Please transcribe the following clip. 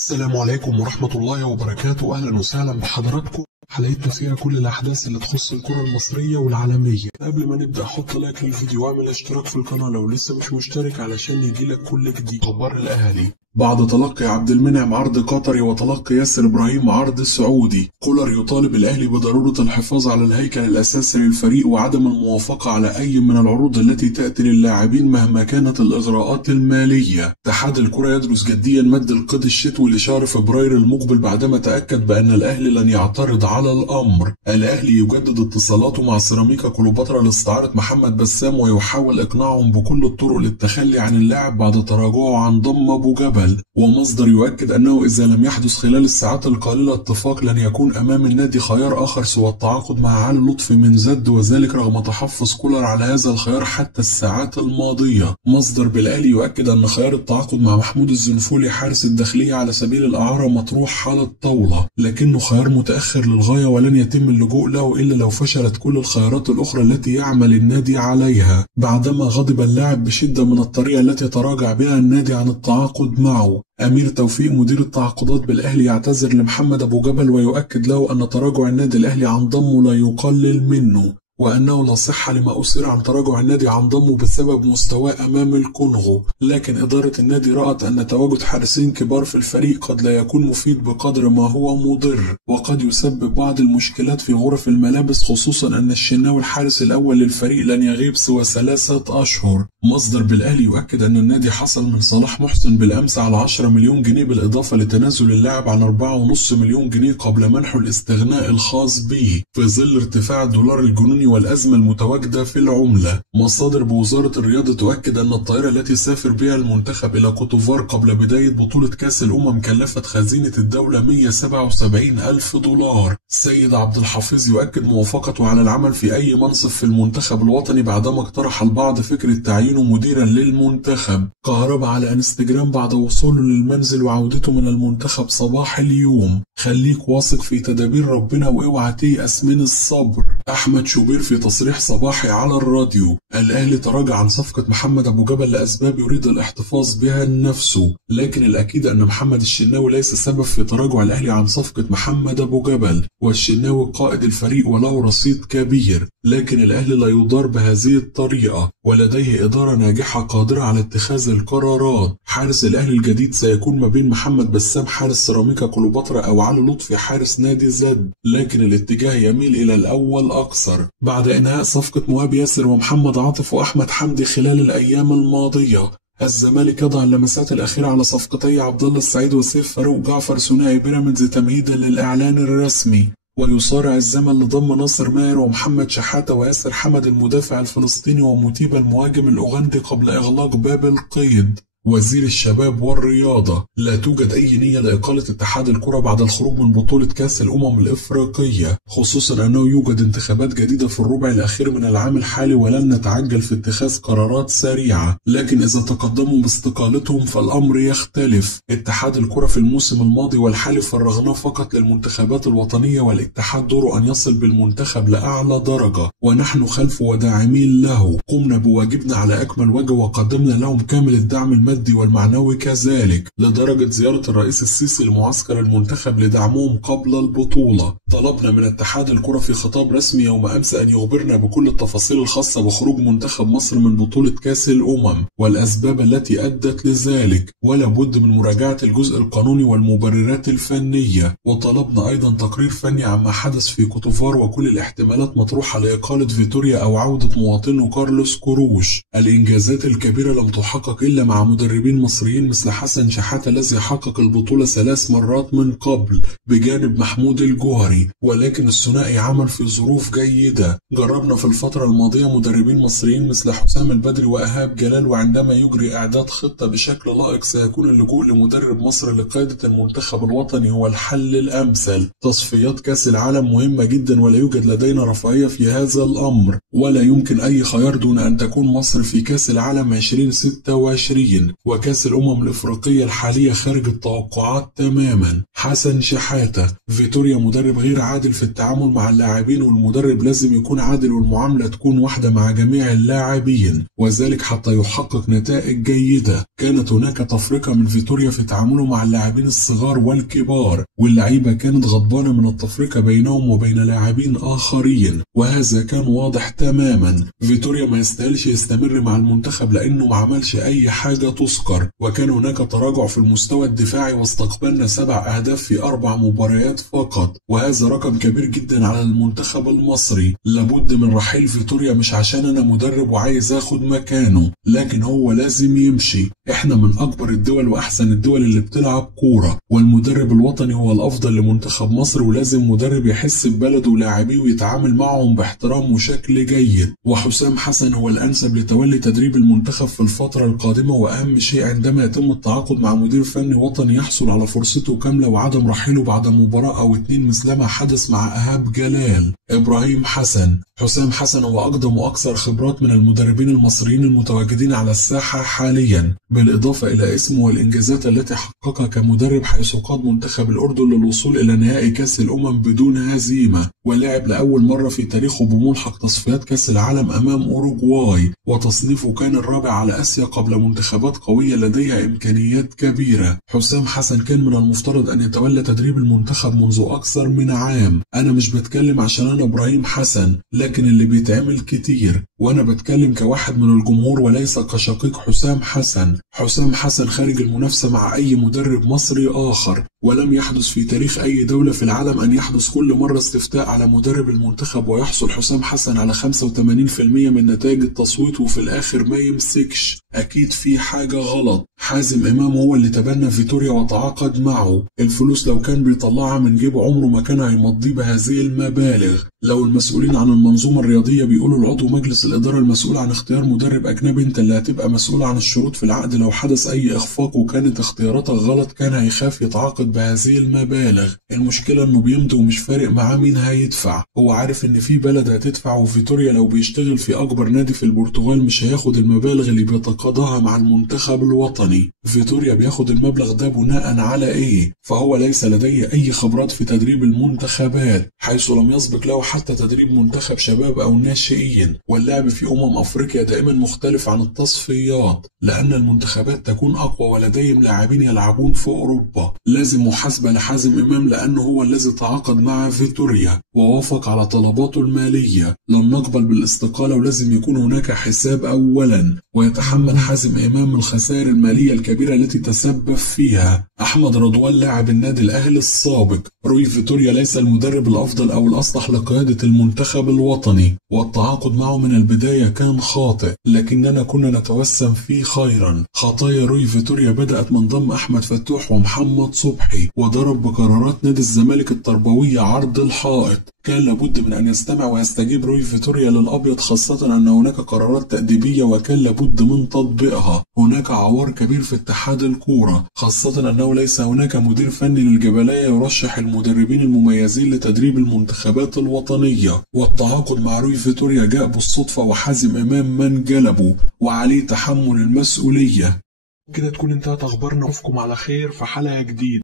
السلام عليكم ورحمة الله وبركاته. أهلا وسهلا بحضراتكم. حلقتنا فيها كل الأحداث اللي تخص الكرة المصرية والعالمية. قبل ما نبدأ حط لايك للفيديو واعمل اشتراك في القناة لو لسه مش مشترك علشان يجيلك كل جديد. أخبار الأهلي بعد تلقي عبد المنعم عرض قطري وتلقي ياسر إبراهيم عرض سعودي، كولر يطالب الأهلي بضرورة الحفاظ على الهيكل الأساسي للفريق وعدم الموافقة على أي من العروض التي تأتي للاعبين مهما كانت الإغراءات المالية. اتحاد الكرة يدرس جديا مد القيد الشتوي لشهر فبراير المقبل بعدما تأكد بأن الأهلي لن يعترض على الأمر. الأهلي يجدد اتصالاته مع سيراميكا كليوباترا لاستعارة محمد بسام ويحاول إقناعهم بكل الطرق للتخلي عن اللاعب بعد تراجعه عن ضم أبو جبل. ومصدر يؤكد أنه إذا لم يحدث خلال الساعات القليلة اتفاق لن يكون أمام النادي خيار آخر سوى التعاقد مع علي لطفي من زد، وذلك رغم تحفظ كولر على هذا الخيار حتى الساعات الماضية. مصدر بالأهلي يؤكد أن خيار التعاقد مع محمود الزنفولي حارس الداخلية على سبيل الإعارة مطروح على الطاولة، لكنه خيار متأخر للغاية ولن يتم اللجوء له إلا لو فشلت كل الخيارات الأخرى التي يعمل النادي عليها، بعدما غضب اللاعب بشدة من الطريقة التي تراجع بها النادي عن التعاقد معه. أمير توفيق مدير التعاقدات بالأهلي يعتذر لمحمد أبو جبل ويؤكد له أن تراجع النادي الأهلي عن ضمه لا يقلل منه، وأنه لا صحة لما أثير عن تراجع النادي عن ضمه بسبب مستواه أمام الكونغو، لكن إدارة النادي رأت أن تواجد حارسين كبار في الفريق قد لا يكون مفيد بقدر ما هو مضر، وقد يسبب بعض المشكلات في غرف الملابس، خصوصا أن الشناوي الحارس الأول للفريق لن يغيب سوى 3 أشهر. مصدر بالأهلي يؤكد أن النادي حصل من صلاح محسن بالأمس على 10 مليون جنيه بالإضافة لتنازل اللاعب عن 4.5 مليون جنيه قبل منحه الاستغناء الخاص به في ظل ارتفاع الدولار الجنوني والأزمة المتواجدة في العملة. مصادر بوزارة الرياضة تؤكد أن الطائرة التي سافر بها المنتخب إلى كوتوفار قبل بداية بطولة كأس الأمم كلفت خزينة الدولة 177 ألف دولار. السيد عبد الحفيظ يؤكد موافقته على العمل في أي منصب في المنتخب الوطني بعدما اقترح البعض فكرة تعيينه مديرا للمنتخب. كهربا على انستجرام بعد وصوله للمنزل وعودته من المنتخب صباح اليوم: خليك واثق في تدابير ربنا واوعى تيأس من الصبر. أحمد شوبير في تصريح صباحي على الراديو: الأهلي تراجع عن صفقة محمد أبو جبل لأسباب يريد الاحتفاظ بها لنفسه، لكن الأكيد أن محمد الشناوي ليس سبب في تراجع الأهلي عن صفقة محمد أبو جبل، والشناوي قائد الفريق وله رصيد كبير، لكن الأهلي لا يدار بهذه الطريقة ولديه إدارة ناجحة قادرة على اتخاذ القرارات. حارس الأهلي الجديد سيكون ما بين محمد بسام حارس سيراميكا كليوباترا أو علي لطفي حارس نادي زد، لكن الاتجاه يميل إلى الأول أكثر بعد إنهاء صفقة مهاب ياسر ومحمد عاطف وأحمد حمدي خلال الأيام الماضية. الزمالك يضع اللمسات الأخيرة على صفقتي عبد الله السعيد وسيف فاروق جعفر ثنائي بيراميدز تمهيدا للإعلان الرسمي، ويصارع الزمن لضم ناصر ماهر ومحمد شحاتة وياسر حمد المدافع الفلسطيني وموتيبا المهاجم الأوغندي قبل إغلاق باب القيد. وزير الشباب والرياضة: لا توجد أي نية لإقالة اتحاد الكرة بعد الخروج من بطولة كأس الأمم الإفريقية، خصوصا أنه يوجد انتخابات جديدة في الربع الأخير من العام الحالي ولن نتعجل في اتخاذ قرارات سريعة، لكن إذا تقدموا باستقالتهم فالأمر يختلف. اتحاد الكرة في الموسم الماضي والحالي فرغناه فقط للمنتخبات الوطنية، والاتحاد دوره أن يصل بالمنتخب لأعلى درجة ونحن خلفه وداعمين له. قمنا بواجبنا على أكمل وجه وقدمنا لهم كامل الدعم المادي والمعنوي كذلك، لدرجة زيارة الرئيس السيسي لمعسكر المنتخب لدعمهم قبل البطولة. طلبنا من اتحاد الكرة في خطاب رسمي يوم أمس أن يخبرنا بكل التفاصيل الخاصة بخروج منتخب مصر من بطولة كأس الأمم والأسباب التي أدت لذلك، ولا بد من مراجعة الجزء القانوني والمبررات الفنية. وطلبنا أيضا تقرير فني عما حدث في كوتوفار وكل الاحتمالات مطروحة لإقالة فيتوريا أو عودة مواطنه كارلوس كروش. الإنجازات الكبيرة لم تحقق إلا مع مدربين مصريين مثل حسن شحاتة الذي حقق البطولة 3 مرات من قبل بجانب محمود الجوهري، ولكن الثنائي عمل في ظروف جيدة. جربنا في الفترة الماضية مدربين مصريين مثل حسام البدري وإيهاب جلال، وعندما يجري إعداد خطة بشكل لائق سيكون اللجوء لمدرب مصر لقيادة المنتخب الوطني هو الحل الأمثل. تصفيات كأس العالم مهمة جدا ولا يوجد لدينا رفاهية في هذا الأمر، ولا يمكن أي خيار دون أن تكون مصر في كأس العالم 2026. وكأس الأمم الإفريقية الحالية خارج التوقعات تماما. حسن شحاتة: فيتوريا مدرب غير عادل في التعامل مع اللاعبين، والمدرب لازم يكون عادل والمعاملة تكون واحدة مع جميع اللاعبين، وذلك حتى يحقق نتائج جيدة. كانت هناك تفرقة من فيتوريا في تعامله مع اللاعبين الصغار والكبار، واللعيبة كانت غضبانة من التفرقة بينهم وبين لاعبين آخرين، وهذا كان واضح تماما. فيتوريا ما يستاهلش يستمر مع المنتخب لأنه ما عملش أي حاجة تذكر، وكان هناك تراجع في المستوى الدفاعي واستقبلنا 7 أهداف في 4 مباريات فقط، وهذا رقم كبير جدا على المنتخب المصري. لابد من رحيل فيتوريا، مش عشان أنا مدرب وعايز أخد مكانه، لكن هو لازم يمشي. احنا من أكبر الدول وأحسن الدول اللي بتلعب كورة، والمدرب الوطني هو الأفضل لمنتخب مصر، ولازم مدرب يحس ببلده ولاعبيه ويتعامل معهم باحترام وشكل جيد. وحسام حسن هو الأنسب لتولي تدريب المنتخب في الفترة القادمة، وأهم شيء عندما يتم التعاقد مع مدير فني وطني يحصل على فرصته كاملة وعدم رحيله بعد مباراة أو 2 مثلما حدث مع إيهاب جلال. إبراهيم حسن: حسام حسن هو أقدم وأكثر خبرات من المدربين المصريين المتواجدين على الساحة حاليا، بالإضافة إلى اسمه والإنجازات التي حققها كمدرب، حيث قاد منتخب الأردن للوصول إلى نهائي كأس الأمم بدون هزيمة، ولعب لأول مرة في تاريخه بملحق تصفيات كأس العالم أمام أوروغواي، وتصنيفه كان الرابع على آسيا قبل منتخبات قوية لديها إمكانيات كبيرة. حسام حسن كان من المفترض أن يتولى تدريب المنتخب منذ أكثر من عام. أنا مش بتكلم عشان أنا إبراهيم حسن، لكن اللي بيتعمل كتير، وأنا بتكلم كواحد من الجمهور وليس كشقيق حسام حسن. حسام حسن خارج المنافسة مع أي مدرب مصري آخر، ولم يحدث في تاريخ أي دولة في العالم أن يحدث كل مرة استفتاء على مدرب المنتخب ويحصل حسام حسن على 85% من نتائج التصويت وفي الآخر ما يمسكش. أكيد في حاجة غلط. حازم إمام هو اللي تبنى فيتوريا وتعاقد معه. الفلوس لو كان بيطلعها من جيبه عمره ما كان هيمضي بهذه المبالغ. لو المسؤولين عن المنظومة الرياضية بيقولوا العضو مجلس الإدارة المسؤول عن اختيار مدرب أجنبي، أنت اللي هتبقى مسؤول عن الشروط في العقد، لو حدث أي إخفاق وكانت اختياراتك غلط كان هيخاف يتعاقد بهذه المبالغ. المشكلة إنه بيمضي ومش فارق معاه مين هيدفع، هو عارف إن في بلد هتدفع، وفيتوريا لو بيشتغل في أكبر نادي في البرتغال مش هياخد المبالغ اللي بيتقاضاها مع المنتخب الوطني. فيتوريا بياخد المبلغ ده بناء على إيه؟ فهو ليس لديه أي خبرات في تدريب المنتخبات، حيث لم يسبق له حتى تدريب منتخب شباب أو ناشئين، واللعب في أفريقيا دائما مختلف عن التصفيات، لأن المنتخبات تكون أقوى ولديهم لاعبين يلعبون في أوروبا. لازم محاسبة لحازم إمام لأنه هو الذي تعاقد مع فيتوريا ووافق على طلباته المالية. لن نقبل بالاستقالة ولازم يكون هناك حساب أولا، ويتحمل حازم إمام الخسائر المالية الكبيرة التي تسبب فيها. أحمد رضوان لاعب النادي الأهلي السابق: روي فيتوريا ليس المدرب الأفضل أو الأصلح لقيادة المنتخب الوطني، والتعاقد معه من البداية كان خاطئ، لكننا كنا نتوسم فيه خيرا. خطايا روي فيتوريا بدأت من ضم أحمد فتوح ومحمد صبحي، وضرب بقرارات نادي الزمالك التربوية عرض الحائط. كان لابد من أن يستمع ويستجيب روي فيتوريا للأبيض، خاصة أن هناك قرارات تأديبية وكان لابد من تطبيقها. هناك عوار كبير في اتحاد الكورة، خاصة أنه ليس هناك مدير فني للجبلية يرشح المدربين المميزين لتدريب المنتخبات الوطنية. والتعاقد مع روي فيتوريا جاء بالصدفة، وحازم إمام من جلبه وعليه تحمل المسؤولية. كده تكون انتهت أخبارنا، نشوفكم على خير في حلقة جديدة.